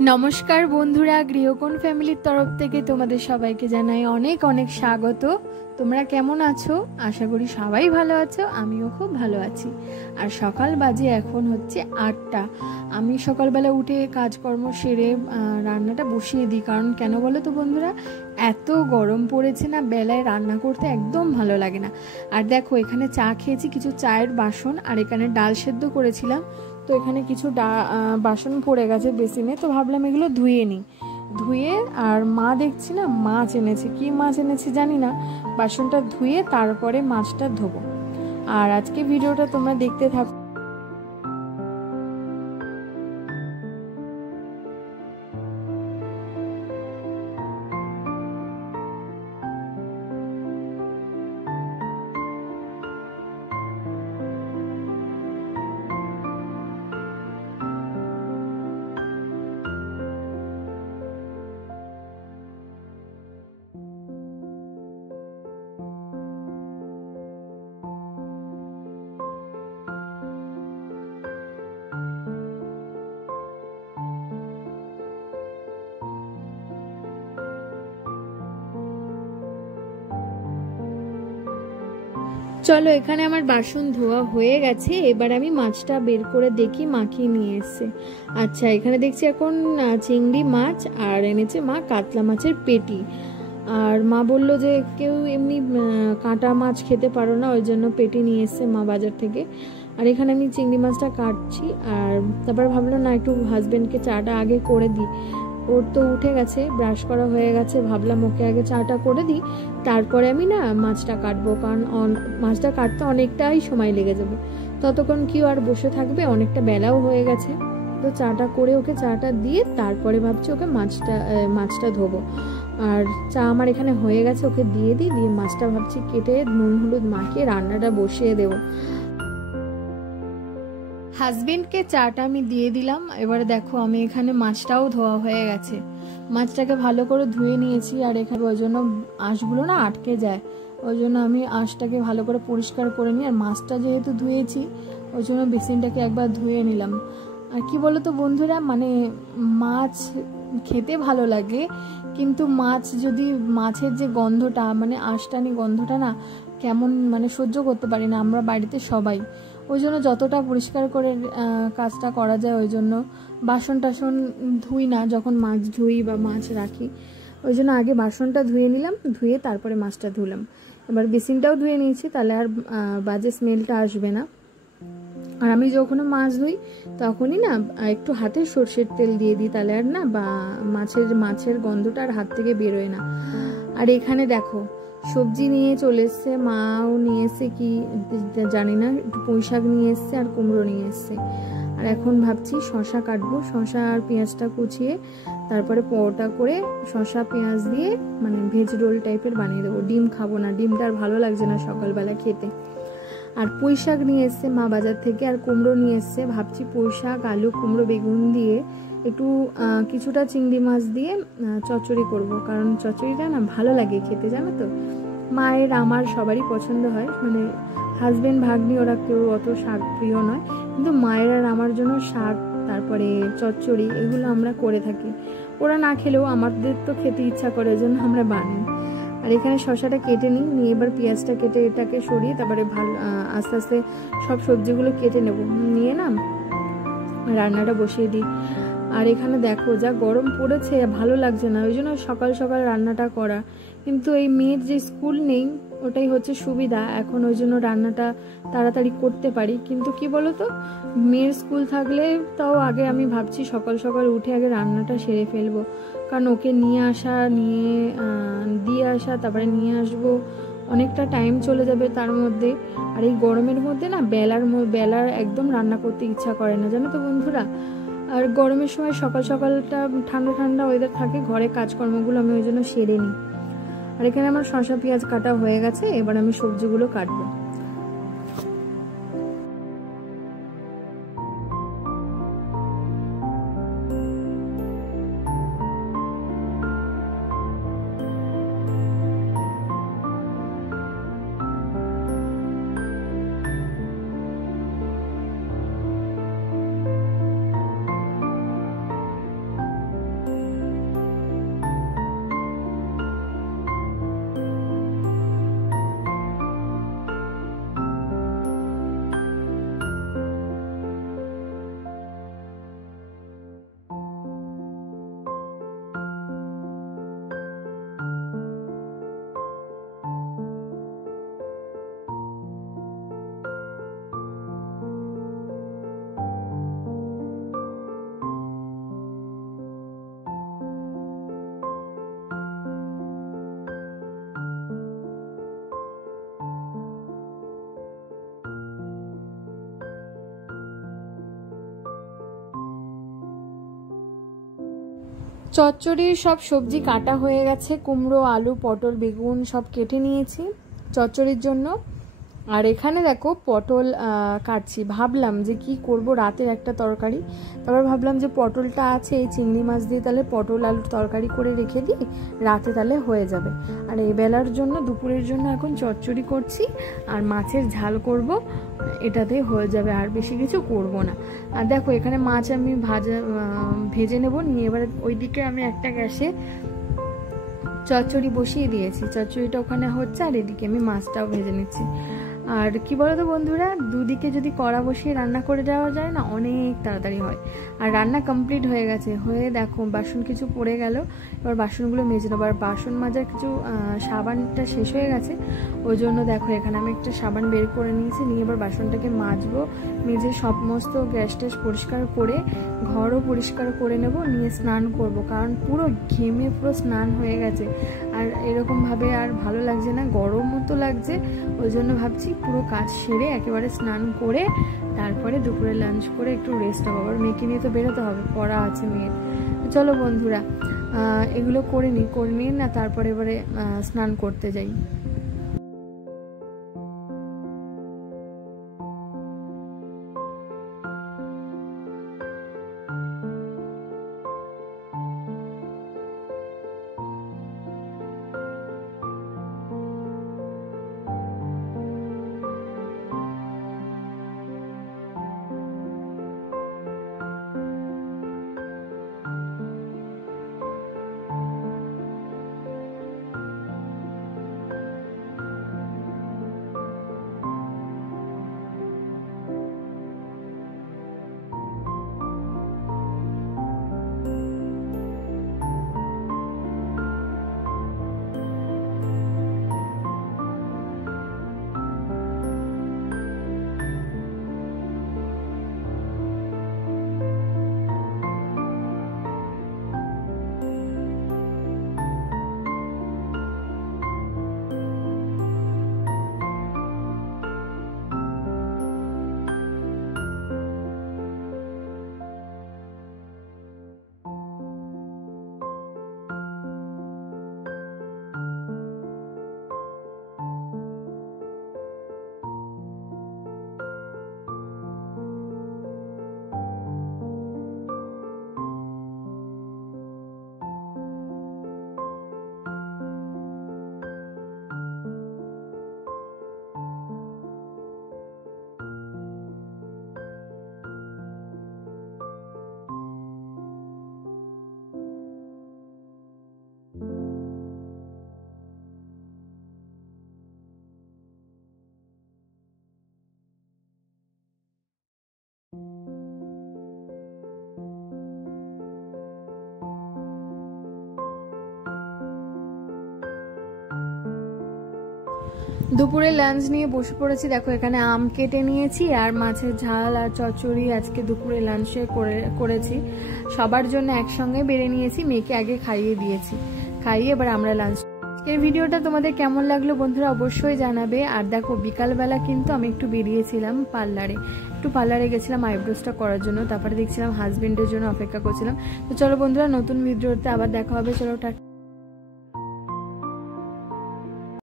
नमस्कार बंधुरा गृहकोण फैमिलिर तरफ थेके तोमादेर सबाइके जानाई अनेक अनेक स्वागत। তোমরা কেমন আছো? আশা করি সবাই ভালো আছো, আমিও খুব ভালো আছি। আর সকাল বাজে এখন হচ্ছে 8টা। আমি সকালবেলা উঠে কাজকর্ম সেরে রান্নাটা বসিয়ে দিই, কারণ কেন বলো তো বন্ধুরা, এত গরম পড়েছে না, বেলায় রান্না করতে একদম ভালো লাগে না। আর দেখো এখানে চা খেয়েছি, কিছু চায়ের বাসন, আর এখানে ডাল সেদ্ধ করেছিলাম, তো এখানে কিছু বাসন পড়ে গেছে বেসিনে, তো ভাবলাম এগুলো ধুয়ে নিই। ধুয়ে আর মা দেখছি না মাছ এনেছে, কি মাছ এনেছে জানি না, বাসনটা ধুয়ে তারপরে মাছটা ধোবো। আর আজকে ভিডিওটা তোমরা দেখতে থাকো। চলো, এখানে আমার বাসন ধোয়া হয়ে গেছে, এবার আমি মাছটা বের করে দেখি মা কি নিয়ে এসছে। আচ্ছা, এখানে দেখছি এখন চিংড়ি মাছ, আর এনেছে মা কাতলা মাছের পেটি। আর মা বলল যে কেউ এমনি কাঁটা মাছ খেতে পারো না, ওই জন্য পেটি নিয়ে এসছে মা বাজার থেকে। আর এখানে আমি চিংড়ি মাছটা কাটছি, আর তারপর ভাবলো না একটু হাজবেন্ডকে চাটা আগে করে দিই। ওর তো উঠে গেছে, ব্রাশ করা হয়ে গেছে, ভাবলাম ওকে আগে চাটা করে দিই, তারপরে আমি না মাছটা কাটবো, কারণ মাছটা কাটতে অনেকটাই সময় লেগে যাবে। ততক্ষণ কি আর বসে থাকবে, অনেকটা বেলাও হয়ে গেছে। তো চাটা করে ওকে চাটা দিয়ে তারপরে ভাবছি ওকে মাছটা ধোবো। আর চা আমার এখানে হয়ে গেছে, ওকে দিয়ে মাছটা ভাবছি কেটে নুন হলুদ মাখিয়ে রান্নাটা বসিয়ে দেবো। হাজবেন্ডকে চাটা আমি দিয়ে দিলাম। এবারে দেখো আমি এখানে মাছটাও ধোয়া হয়ে গেছে, মাছটাকে ভালো করে ধুয়ে নিয়েছি। আর এখানে ওই জন্য আঁশগুলো না আটকে যায়, ওই জন্য আমি আঁশটাকে ভালো করে পরিষ্কার করে নিই। আর মাছটা যেহেতু ধুয়েছি, ওই জন্য বেসিনটাকে একবার ধুয়ে নিলাম। আর কি বলো তো বন্ধুরা, মানে মাছ খেতে ভালো লাগে, কিন্তু মাছের যে গন্ধটা, মানে আঁশটানি গন্ধটা না কেমন, মানে সহ্য করতে পারি না আমরা বাড়িতে সবাই। ওই জন্য যতটা পরিষ্কার করে কাজটা করা যায়, ওই জন্য বাসন টাসন ধুই না যখন মাছ ধুই বা মাছ রাখি। ওই জন্য আগে বাসনটা ধুয়ে নিলাম, ধুয়ে তারপরে মাছটা ধুলাম। এবার বেসিনটাও ধুয়ে নিয়েছি, তাহলে আর বাজে স্মেলটা আসবে না। আর আমি যখন মাছ ধুই তখনই না একটু হাতে সর্ষের তেল দিয়ে দিই, তাহলে আর না বা মাছের গন্ধটা আর হাত থেকে বেরোয় না। আর এখানে দেখো সবজি নিয়ে চলে এসছে, মাও নিয়ে এসছে কি জানি না, একটু পুঁই শাক নিয়ে এসছে আর কুমড়ো নিয়ে এসছে। আর এখন ভাবছি শশা কাটবো, শশা আর পেঁয়াজটা কুচিয়ে তারপরে পরোটা করে শশা পেঁয়াজ দিয়ে মানে ভেজ রোল টাইপের বানিয়ে দেবো। ডিম খাবো না, ডিমটা আর ভালো লাগছে না সকালবেলা খেতে। আর পুঁই শাক নিয়ে এসছে মা বাজার থেকে, আর কুমড়ো নিয়ে এসছে। ভাবছি পুঁই শাক, আলু, কুমড়ো, বেগুন দিয়ে একটু কিছুটা চিংড়ি মাছ দিয়ে চচ্চড়ি করব, কারণ চচ্চড়িটা না ভালো লাগে খেতে, জানো তো। মায়ের আমার সবারই পছন্দ হয়, মানে হাজবেন্ড ভাগ্নি ওরা কেউ অত শাক প্রিয় নয়, কিন্তু মায়ের আর আমার জন্য শাক তারপরে চচ্চড়ি এগুলো আমরা করে থাকি। ওরা না খেলেও আমাদের তো খেতে ইচ্ছা করে, জন্য আমরা বানাই। আর এখানে শশাটা কেটে নিয়ে এবার পেঁয়াজটা কেটে এটাকে সরিয়ে তারপরে আস্তে আস্তে সব সবজিগুলো কেটে নেব, নিয়ে না রান্নাটা বসিয়ে দিই। আর এখানে দেখো যা গরম পড়েছে, ভালো লাগছে না, ওই জন্য সকাল সকাল রান্নাটা করা। কিন্তু এই মেয়ের যে স্কুল নেই, ওটাই হচ্ছে সুবিধা এখন, ওই জন্য রান্নাটা তাড়াতাড়ি করতে পারি। কিন্তু কি বলতো, মেয়ের স্কুল থাকলে তাও আগে আমি ভাবছি সকাল সকাল উঠে আগে রান্নাটা সেরে ফেলবো, কারণ ওকে দিয়ে আসা তারপরে নিয়ে আসবো, অনেকটা টাইম চলে যাবে তার মধ্যে। আর এই গরমের মধ্যে না বেলার একদম রান্না করতে ইচ্ছা করে না, জানো তো বন্ধুরা। আর গরমের সময় সকাল সকালটা ঠান্ডা ঠান্ডা ওয়েদার থাকে, ঘরে কাজকর্মগুলো আমি ওই জন্য সেরে নিই। আর এখানে আমার শসা পেঁয়াজ কাটা হয়ে গেছে, এবার আমি সবজিগুলো কাটবো। চচ্চড়ির সব সবজি কাটা হয়ে গেছে, কুমড়ো, আলু, পটল, বেগুন সব কেটে নিয়েছি চচ্চড়ির জন্য। আর এখানে দেখো পটল কাটছি। ভাবলাম যে কি করব, রাতের একটা তরকারি, তারপর ভাবলাম যে পটলটা আছে এই চিংড়ি মাছ দিয়ে তাহলে পটল আলুর তরকারি করে রেখে দিই, রাতে তাহলে হয়ে যাবে। আর এই বেলার জন্য দুপুরের জন্য এখন চচ্চড়ি করছি আর মাছের ঝাল করব, এটাতেই হয়ে যাবে, আর বেশি কিছু করব না। আর দেখো এখানে মাছ আমি ভেজে নেব, নিয়ে এবার ওইদিকে আমি একটা গ্যাসে চচ্চড়ি বসিয়ে দিয়েছি, চচ্চড়িটা ওখানে হচ্ছে আর এদিকে আমি মাছটাও ভেজে নিচ্ছি। আর কি বলতো বন্ধুরা, দুদিকে যদি কড়া বসিয়ে রান্না করে যাওয়া যায় না, অনেক তাড়াতাড়ি হয়। আর রান্না কমপ্লিট হয়ে গেছে, হয়ে দেখো বাসন কিছু পড়ে গেল, এবার বাসনগুলো মেজে নেবো। আর বাসন মাজার কিছু সাবানটা শেষ হয়ে গেছে, ওই জন্য দেখো এখানে আমি একটা সাবান বের করে নিয়েছি, নিয়ে এবার বাসনটাকে মাজবো, মেজে সমস্ত গ্যাস ট্যাস পরিষ্কার করে ঘরও পরিষ্কার করে নেব, নিয়ে স্নান করব, কারণ পুরো ঘেমে পুরো স্নান হয়ে গেছে। আর এরকমভাবে আর ভালো লাগছে না, গরম মতো লাগছে, ওই জন্য ভাবছি পুরো কাজ সেরে একেবারে স্নান করে তারপরে দুপুরে লাঞ্চ করে একটু রেস্ট হবো। আবার মেয়েকে নিয়ে তো বেরোতে হবে, পড়া আছে মেয়ের। চলো বন্ধুরা এগুলো করে নিই না, তারপরে এবারে স্নান করতে যাই। দুপুরে লাঞ্চ নিয়ে বসে পড়েছি। দেখো এখানে আম কেটে নিয়েছি আর মাছের ঝাল আর চচ্চড়ি আজকে দুপুরে লাঞ্চে করেছি। সবার জন্য একসঙ্গে বেড়ে নিয়েছি, মেয়েকে আগে খাইয়ে দিয়েছি, খাইয়ে এবার আমরা লাঞ্চ। এই ভিডিওটা তোমাদের কেমন লাগলো বন্ধুরা অবশ্যই জানাবে। আর দেখো বিকালবেলা কিন্তু আমি একটু বেরিয়েছিলাম পার্লারে গেছিলাম আইব্রোসটা করার জন্য, তারপরে দেখছিলাম হাজবেন্ডের জন্য অপেক্ষা করছিলাম। তো চলো বন্ধুরা নতুন ভিডিওতে আবার দেখা হবে, চলো টাটা।